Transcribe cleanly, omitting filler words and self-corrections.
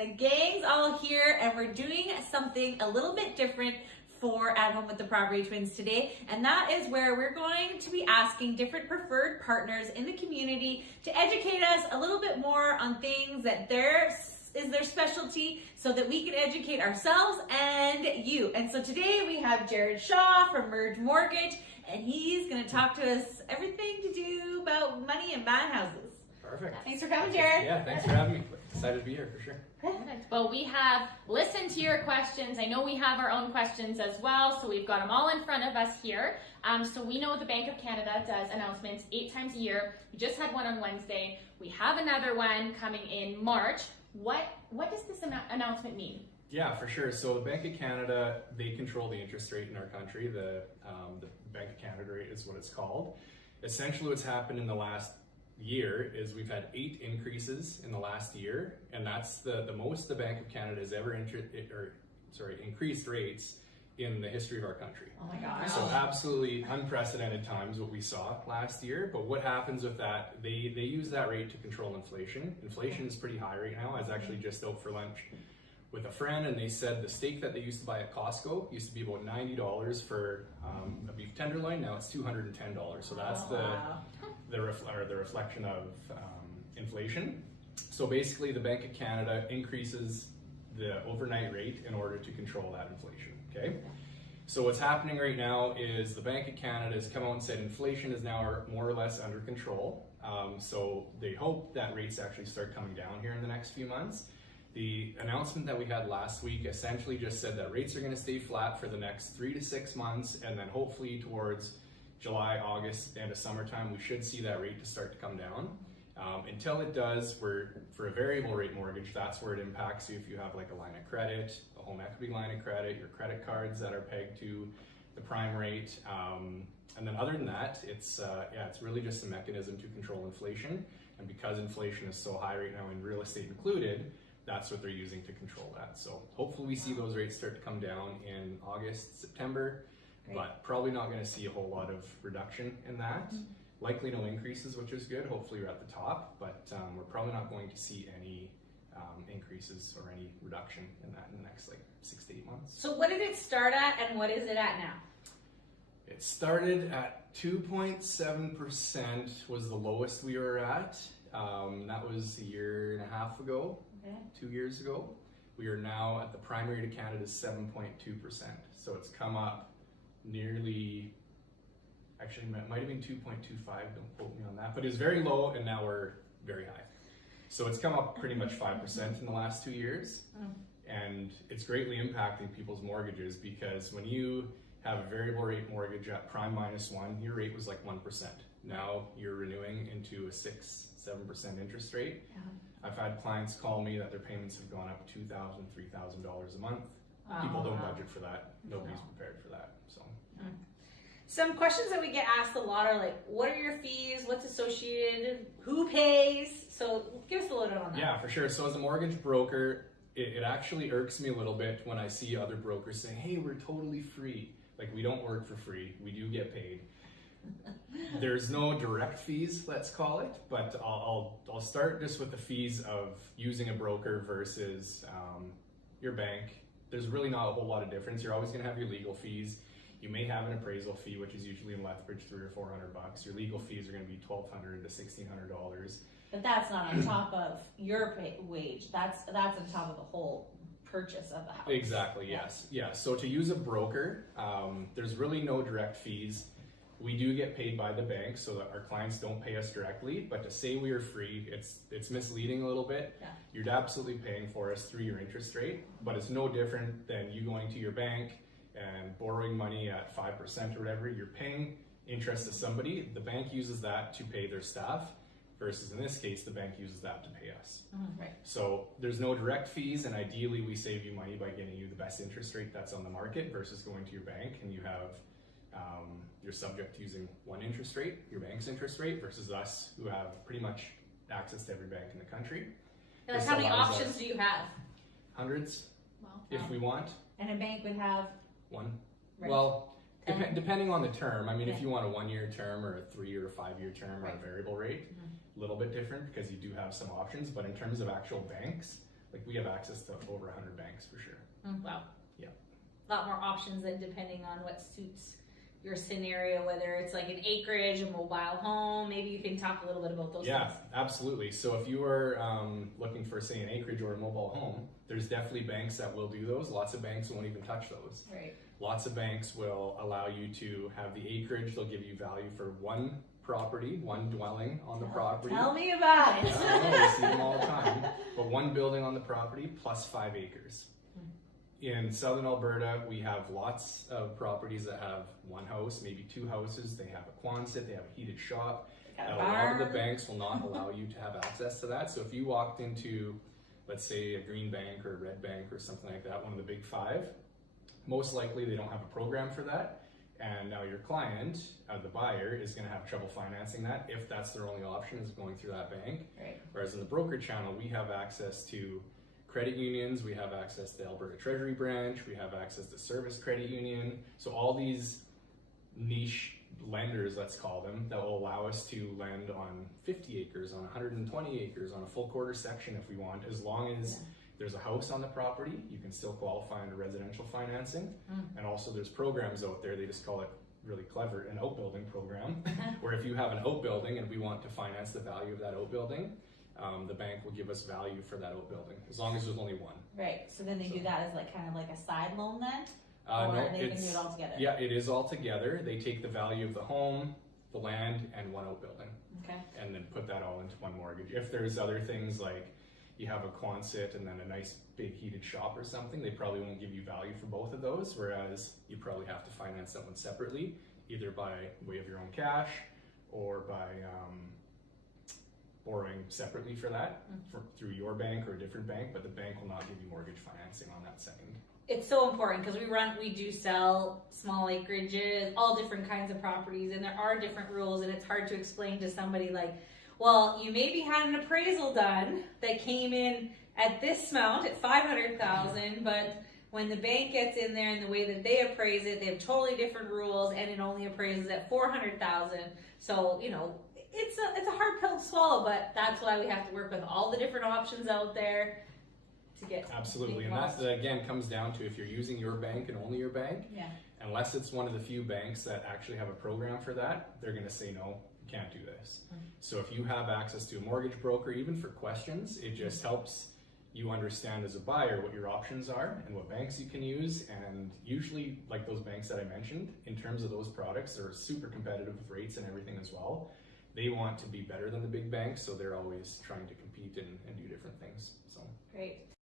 and the gang's all here, and we're doing something a little bit different for At Home with the Property Twins today, and that is where we're going to be asking different preferred partners in the community to educate us a little bit more on things that is their specialty, so that we can educate ourselves and you. And so today we have Jarrod Shaw from Merge Mortgage, and he's going to talk to us everything to do about money and buying houses. Perfect. Thanks for coming, Jarrod. Yeah, thanks for having me. Excited to be here for sure. Well, we have listened to your questions. I know we have our own questions as well, so we've got them all in front of us here. So we know the Bank of Canada does announcements 8 times a year. We just had one on Wednesday. We have another one coming in March. What does this announcement mean? Yeah, for sure. So the Bank of Canada, they control the interest rate in our country. The Bank of Canada rate is what it's called. Essentially what's happened in the last year is we've had 8 increases in the last year, and that's the most the Bank of Canada has ever increased rates in the history of our country. Oh my gosh. So absolutely unprecedented times what we saw last year. But what happens with that, they use that rate to control inflation. Inflation is pretty high right now. I was actually just out for lunch with a friend, and they said the steak that they used to buy at Costco used to be about $90 for a beef tenderloin. Now it's $210. So that's the reflection of inflation. So basically the Bank of Canada increases the overnight rate in order to control that inflation, okay? So what's happening right now is the Bank of Canada has come out and said inflation is now more or less under control. So they hope that rates actually start coming down here in the next few months. The announcement that we had last week essentially just said that rates are going to stay flat for the next 3 to 6 months, and then hopefully towards July, August, and summertime, we should see that rate to start to come down. Until it does, for a variable rate mortgage, that's where it impacts you if you have like a line of credit, a home equity line of credit, your credit cards that are pegged to the prime rate. And then other than that, it's really just a mechanism to control inflation. And because inflation is so high right now, in real estate included, that's what they're using to control that. So hopefully we see those rates start to come down in August, September, but probably not going to see a whole lot of reduction in that. Likely no increases, which is good. Hopefully we're at the top, but we're probably not going to see any increases or any reduction in that in the next 6 to 8 months. So what did it start at, and what is it at now? It started at 2.7% was the lowest we were at. That was a year and a half ago. 2 years ago. We are now at the prime rate of Canada is 7.2%. So it's come up nearly, actually it might have been 2.25, don't quote me on that, but it's very low, and now we're very high. So it's come up pretty much 5% in the last 2 years. And it's greatly impacting people's mortgages, because when you have a variable rate mortgage at prime -1, your rate was like 1%. Now you're renewing into a 6-7% interest rate. I've had clients call me that their payments have gone up $2,000, $3,000 a month. People don't budget for that. Nobody's prepared for that. So, some questions that we get asked a lot are like, what are your fees? What's associated? Who pays? So give us a little bit on that. Yeah, for sure. So as a mortgage broker, it actually irks me a little bit when I see other brokers saying, hey, we're totally free. Like, we don't work for free. We do get paid. There's no direct fees, let's call it, but I'll start just with the fees of using a broker versus your bank. There's really not a whole lot of difference. You're always going to have your legal fees. You may have an appraisal fee, which is usually in Lethbridge $300 or $400. Your legal fees are going to be $1,200 to $1,600. But that's not on top of your wage. That's on top of the whole purchase of the house. Exactly. Yes. Yeah. So to use a broker, there's really no direct fees. We do get paid by the bank, so that our clients don't pay us directly, but to say we are free, it's misleading a little bit. Yeah. You're absolutely paying for us through your interest rate, but it's no different than you going to your bank and borrowing money at 5% or whatever. You're paying interest to somebody. The bank uses that to pay their staff, versus in this case, the bank uses that to pay us. Right. So there's no direct fees, and ideally we save you money by getting you the best interest rate that's on the market versus going to your bank and you have you're subject to using one interest rate, your bank's interest rate, versus us who have pretty much access to every bank in the country. And like, how many options do you have? Hundreds, if we want. And a bank would have one. Right. Well, depending on the term. I mean, if you want a 1 year term or a 3 or a 5 year term or a variable rate, a little bit different because you do have some options. But in terms of actual banks, like we have access to over 100 banks for sure. Wow. Yeah. A lot more options than depending on what suits your scenario, whether it's like an acreage, a mobile home. Maybe you can talk a little bit about those Yeah, things. absolutely. So if you are looking for, say, an acreage or a mobile home, there's definitely banks that will do those. Lots of banks won't even touch those. Right. Lots of banks will allow you to have the acreage. They'll give you value for one property, one dwelling on the property. Tell me about it. I know, we see them all the time. But one building on the property plus 5 acres. In southern Alberta, we have lots of properties that have one house, maybe 2 houses. They have a Quonset, they have a heated shop. Got a And a lot of the barn. banks will not allow you to have access to that. So if you walked into, let's say, a green bank or a red bank or something like that, one of the big 5, most likely they don't have a program for that. And now your client, the buyer, is going to have trouble financing that if that's their only option is going through that bank. Right. Whereas in the broker channel, we have access to credit unions, we have access to Alberta Treasury Branch, we have access to Service Credit Union. So all these niche lenders, let's call them, that will allow us to lend on 50 acres, on 120 acres, on a full quarter section if we want, as long as there's a house on the property, you can still qualify under residential financing. And also there's programs out there, they just call it really clever, an outbuilding program, where if you have an outbuilding and we want to finance the value of that outbuilding, the bank will give us value for that outbuilding, as long as there's only one. Right. So then they do that as like kind of like a side loan then? No, Or they can do it's, it all together? yeah, it is all together. They take the value of the home, the land, and one outbuilding, Okay. and then put that all into one mortgage. If there's other things like you have a Quonset and then a nice big heated shop or something, they probably won't give you value for both of those, whereas you probably have to finance that one separately, either by way of your own cash or by borrowing separately for that through your bank or a different bank, but the bank will not give you mortgage financing on that second. It's so important because we do sell small acreages, all different kinds of properties, and there are different rules, and it's hard to explain to somebody like, well, you maybe had an appraisal done that came in at this amount at 500,000, but when the bank gets in there and the way that they appraise it, they have totally different rules, and it only appraises at 400,000. So it's a hard pill to swallow, but that's why we have to work with all the different options out there to get Absolutely, big and costs. that again comes down to if you're using your bank and only your bank, Yeah. unless it's one of the few banks that actually have a program for that, they're going to say no, you can't do this. So if you have access to a mortgage broker, even for questions, it just helps you understand as a buyer what your options are and what banks you can use. And usually, like those banks that I mentioned, in terms of those products, they're super competitive with rates and everything as well. They want to be better than the big banks, so they're always trying to compete and do different things. So Great.